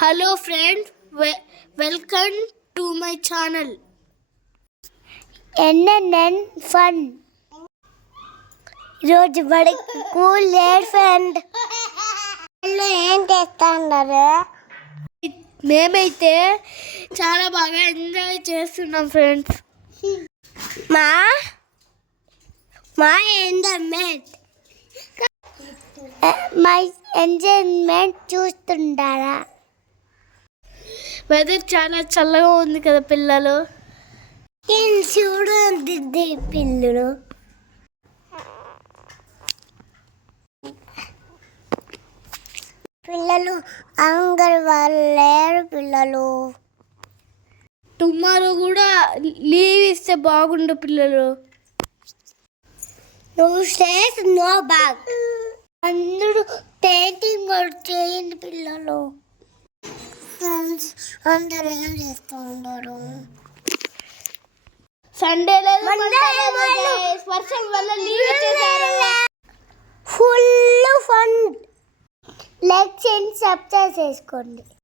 Hello friends, welcome to my channel NNN fun. ఈరోజు బడికి cool లేదు ఫ్రెండ్. ఏం చేస్తున్నారు? మేమైతే చాలా బాగా ఎంజాయ్ చేస్తున్నాం ఫ్రెండ్స్. మా ఎంజాయ్మెంట్ మై ఎంజాయ్మెంట్ చూస్తుంటారా? వెదర్ చాలా చల్లగా ఉంది కదా పిల్లలు. చూడండి పిల్లలు, అందరు వాళ్ళు లేరు పిల్లలు. టుమారో కూడా లీవ్ ఇస్తే బాగుండు పిల్లలు. నువ్వు స్టేస్ నో బ్యాగ్. అందరూ పెయింటింగ్ వర్క్ చేయండి పిల్లలు. ఫ్రెండ్స్ అందరూ ఏం చేస్తూ ఉన్నారు? సండే లేదు, వర్షం వల్ల లీవ్ ఇచ్చేసారు. Full fun. లైక్ చేయండి, సబ్స్క్రైబ్ చేసుకోండి.